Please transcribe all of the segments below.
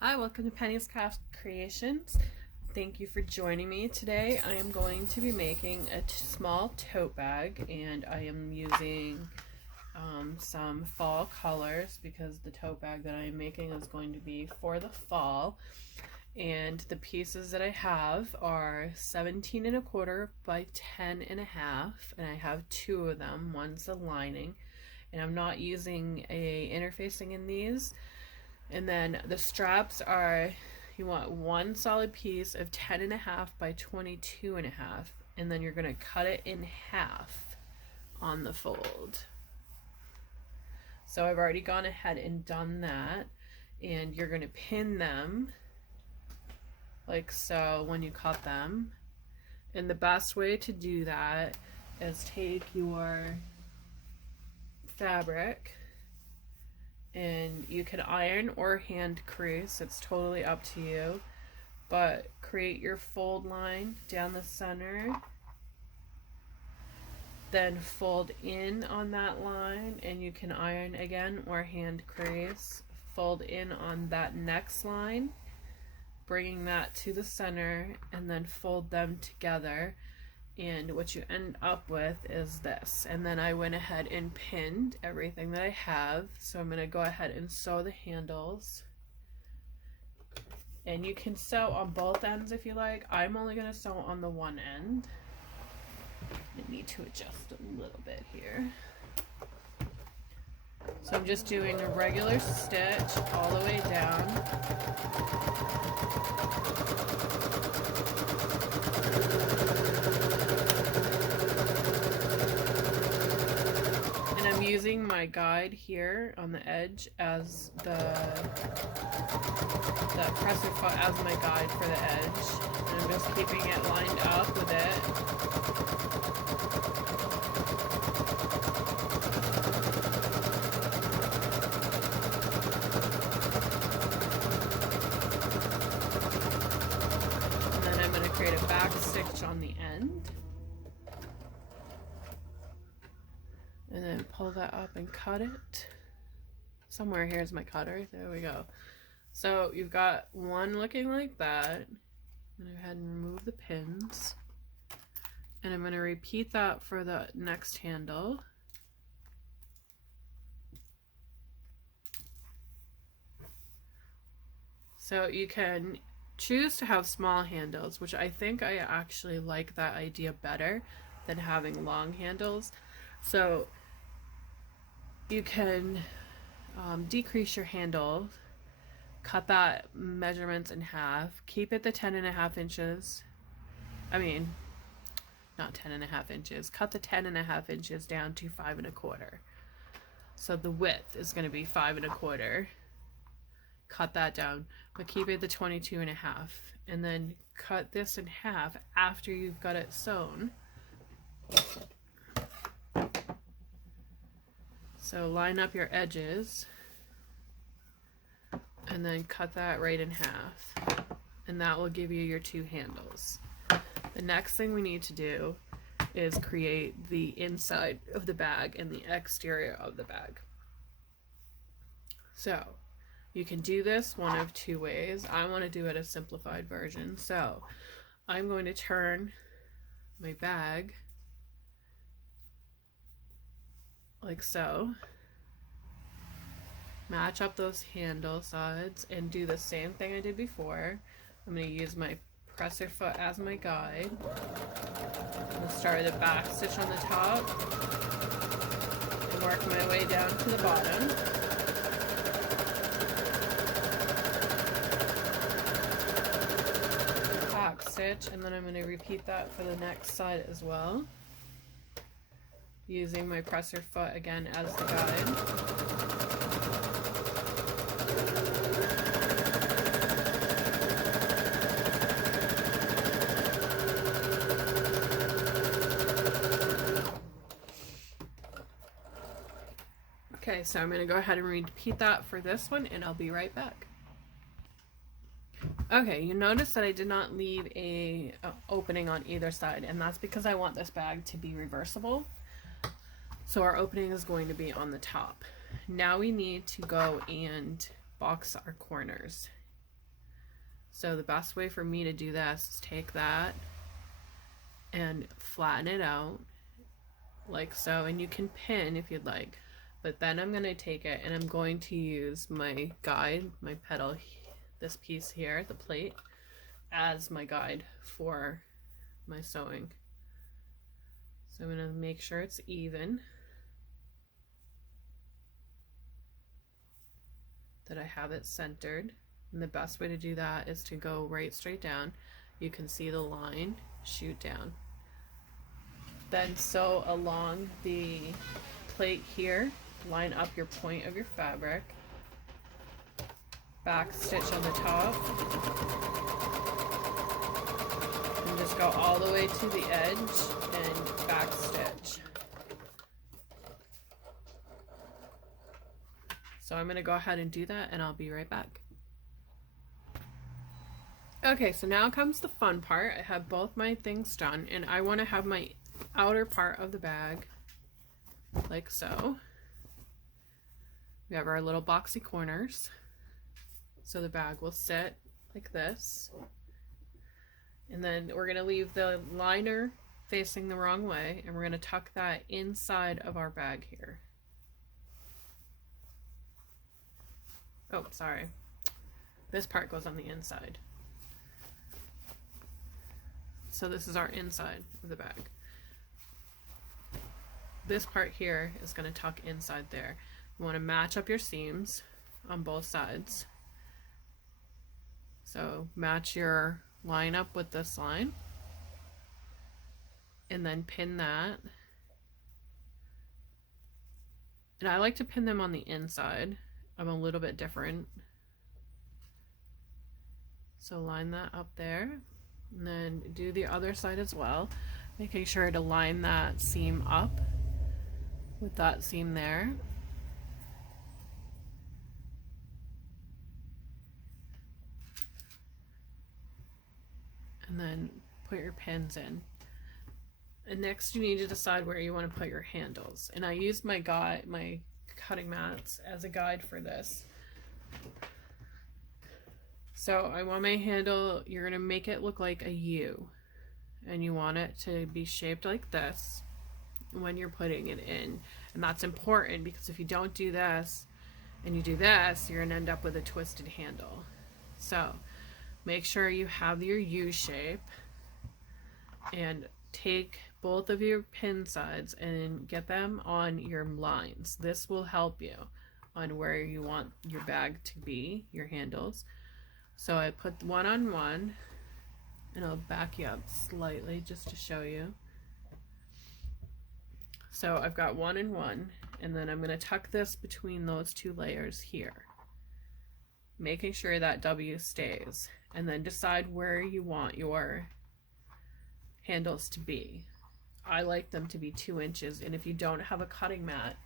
Hi, welcome to Penny's Craft Creations. Thank you for joining me today. I am going to be making a small tote bag, and I am using some fall colors because the tote bag that I am making is going to be for the fall. And the pieces that I have are 17¼ by 10½, and I have two of them. One's the lining, and I'm not using a interfacing in these. And then the straps are, you want one solid piece of 10½ by 22½, and then you're going to cut it in half on the fold. So I've already gone ahead and done that, and you're going to pin them like so when you cut them. And the best way to do that is take your fabric, and you can iron or hand crease, it's totally up to you, but create your fold line down the center, then fold in on that line, and you can iron again or hand crease, fold in on that next line, bringing that to the center, and then fold them together. And what you end up with is this. And then I went ahead and pinned everything that I have. So I'm going to go ahead and sew the handles. And you can sew on both ends if you like. I'm only going to sew on the one end. I need to adjust a little bit here. So I'm just doing a regular stitch all the way down. I'm using my guide here on the edge as the presser foot as my guide for the edge. And I'm just keeping it lined up with it. And then I'm going to create a back stitch on the end. And then pull that up and cut it. Somewhere here's my cutter. There we go. So you've got one looking like that. I'm going to go ahead and remove the pins. And I'm going to repeat that for the next handle. So you can choose to have small handles, which I think I actually like that idea better than having long handles. So you can decrease your handle, cut that measurements in half, keep it the 10½ inches. I mean, not 10½ inches. Cut the 10½ inches down to 5¼ So the width is going to be 5¼ Cut that down, but keep it the 22½, and then cut this in half after you've got it sewn. So line up your edges and then cut that right in half, and that will give you your two handles. The next thing we need to do is create the inside of the bag and the exterior of the bag. So you can do this one of two ways. I want to do it a simplified version. So I'm going to turn my bag like so, match up those handle sides, and do the same thing I did before. I'm going to use my presser foot as my guide. I'm going to start the back stitch on the top and work my way down to the bottom. Back stitch, and then I'm going to repeat that for the next side as well, using my presser foot again as the guide. Okay, so I'm going to go ahead and repeat that for this one, and I'll be right back. Okay, you notice that I did not leave a opening on either side, and that's because I want this bag to be reversible. So our opening is going to be on the top. Now we need to go and box our corners. So the best way for me to do this is take that and flatten it out like so, and you can pin if you'd like, but then I'm going to take it and I'm going to use my guide, my pedal, this piece here, the plate, as my guide for my sewing. So I'm going to make sure it's even, that I have it centered, and the best way to do that is to go right straight down. You can see the line shoot down. Then sew along the plate here, line up your point of your fabric, back stitch on the top, and just go all the way to the edge and back stitch. So I'm going to go ahead and do that, and I'll be right back. Okay, so now comes the fun part. I have both my things done, and I want to have my outer part of the bag like so. We have our little boxy corners, so the bag will sit like this, and then we're going to leave the liner facing the wrong way, and we're going to tuck that inside of our bag here. Oh, sorry, this part goes on the inside. So this is our inside of the bag. This part here is going to tuck inside there. You want to match up your seams on both sides. So match your line up with this line, and then pin that. And I like to pin them on the inside. I'm a little bit different. So line that up there, and then do the other side as well, making sure to line that seam up with that seam there. And then put your pins in. And next you need to decide where you want to put your handles. And I used my cutting mats as a guide for this. So I want my handle, you're going to make it look like a U. And you want it to be shaped like this when you're putting it in. And that's important, because if you don't do this and you do this, you're going to end up with a twisted handle. So make sure you have your U shape, and take both of your pin sides and get them on your lines. This will help you on where you want your bag to be, your handles. So I put one on one, and I'll back you up slightly just to show you. So I've got one and one, and then I'm going to tuck this between those two layers here, making sure that W stays, and then decide where you want your handles to be. I like them to be 2 inches, and if you don't have a cutting mat,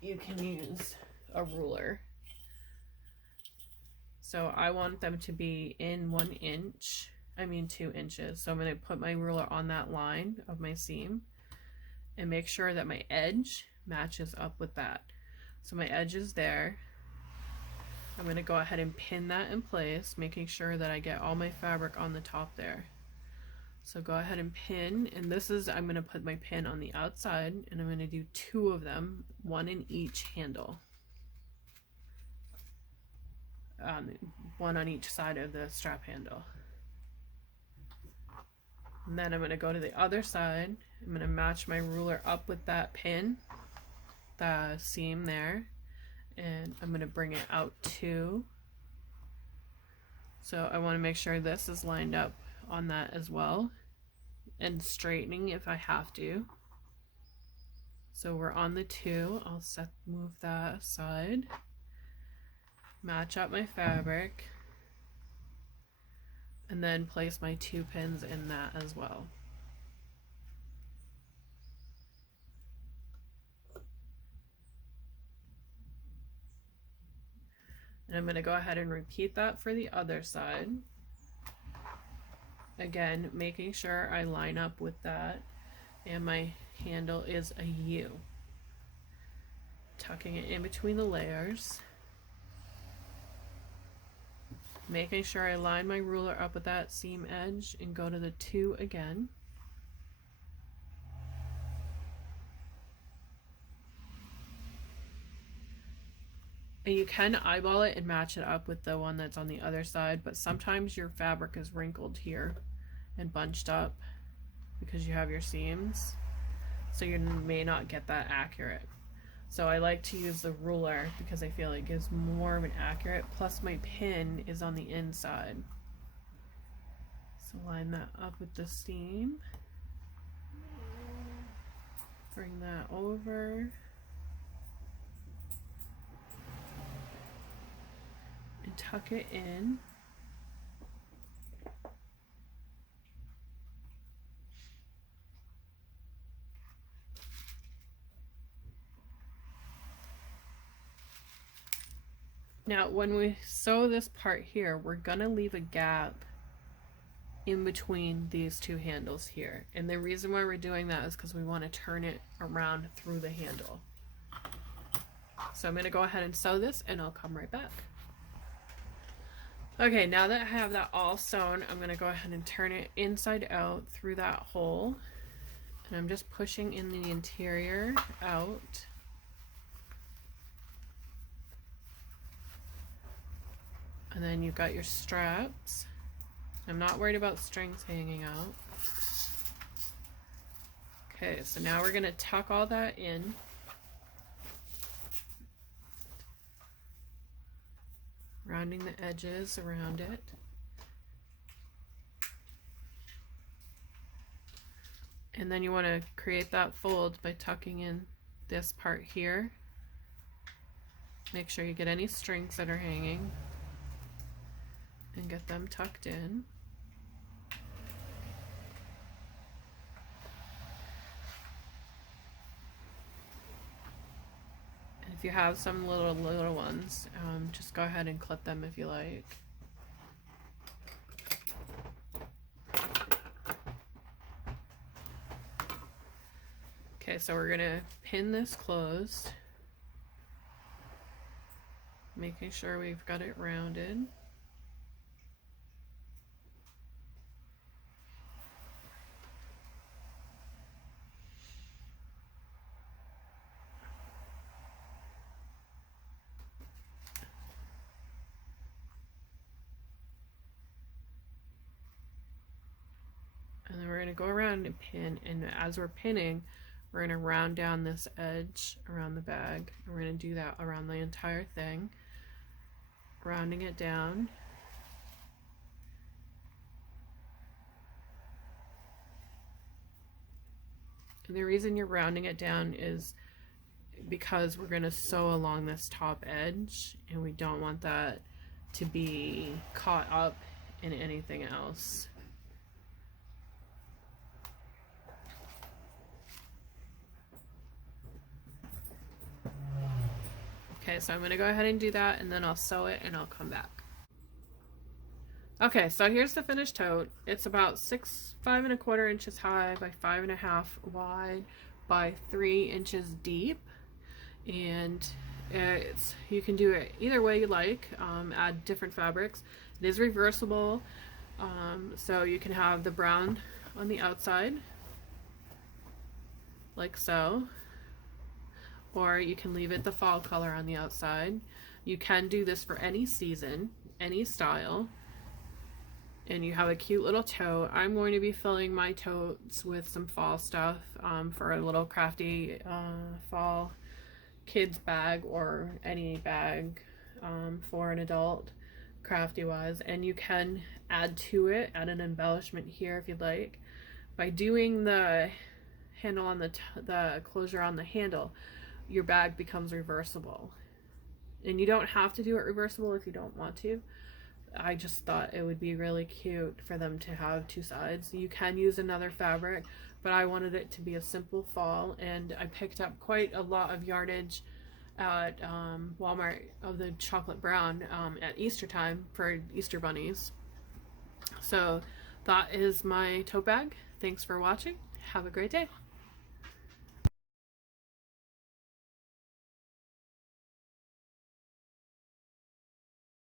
you can use a ruler. So I want them to be in 2 inches. So I'm going to put my ruler on that line of my seam and make sure that my edge matches up with that. So my edge is there. I'm going to go ahead and pin that in place, making sure that I get all my fabric on the top there. So go ahead and pin, and this is, I'm going to put my pin on the outside, and I'm going to do 2 of them, 1 in each handle. 1 on each side of the strap handle. And then I'm going to go to the other side. I'm going to match my ruler up with that pin, the seam there, and I'm going to bring it out 2. So I want to make sure this is lined up on that as well, and straightening if I have to. So we're on the 2. I'll move that aside, match up my fabric, and then place my 2 pins in that as well. And I'm going to go ahead and repeat that for the other side. Again, making sure I line up with that, and my handle is a U. Tucking it in between the layers. making sure I line my ruler up with that seam edge and go to the 2 again. And you can eyeball it and match it up with the one that's on the other side, but sometimes your fabric is wrinkled here and bunched up because you have your seams, so you may not get that accurate. So I like to use the ruler because I feel it gives more of an accurate, plus my pin is on the inside. So line that up with the seam, bring that over, and tuck it in. Now when we sew this part here, we're gonna leave a gap in between these 2 handles here. And the reason why we're doing that is because we want to turn it around through the handle. So I'm gonna go ahead and sew this and I'll come right back. Okay, now that I have that all sewn, I'm gonna go ahead and turn it inside out through that hole. And I'm just pushing in the interior out. And then you've got your straps. I'm not worried about strings hanging out. Okay, so now we're gonna tuck all that in. Rounding the edges around it. And then you want to create that fold by tucking in this part here. Make sure you get any strings that are hanging and get them tucked in. And if you have some little ones, just go ahead and clip them if you like. Okay, so we're gonna pin this closed, making sure we've got it rounded. And then we're going to go around and pin, and as we're pinning, we're going to round down this edge around the bag. And we're going to do that around the entire thing, rounding it down. And the reason you're rounding it down is because we're going to sew along this top edge, and we don't want that to be caught up in anything else. Okay, so I'm going to go ahead and do that, and then I'll sew it and I'll come back. Okay, so here's the finished tote. It's about 5¼ inches high by 5½ wide by 3 inches deep, and you can do it either way you like. Add different fabrics. It is reversible, so you can have the brown on the outside like so, or you can leave it the fall color on the outside. You can do this for any season, any style, and you have a cute little tote. I'm going to be filling my totes with some fall stuff for a little crafty fall kids bag, or any bag for an adult crafty wise. And you can add to it, add an embellishment here if you'd like, by doing the handle on the closure on the handle. Your bag becomes reversible, and you don't have to do it reversible if you don't want to. I just thought it would be really cute for them to have 2 sides. You can use another fabric, but I wanted it to be a simple fall, and I picked up quite a lot of yardage at Walmart of the chocolate brown at Easter time for Easter bunnies. So that is my tote bag. Thanks for watching. Have a great day.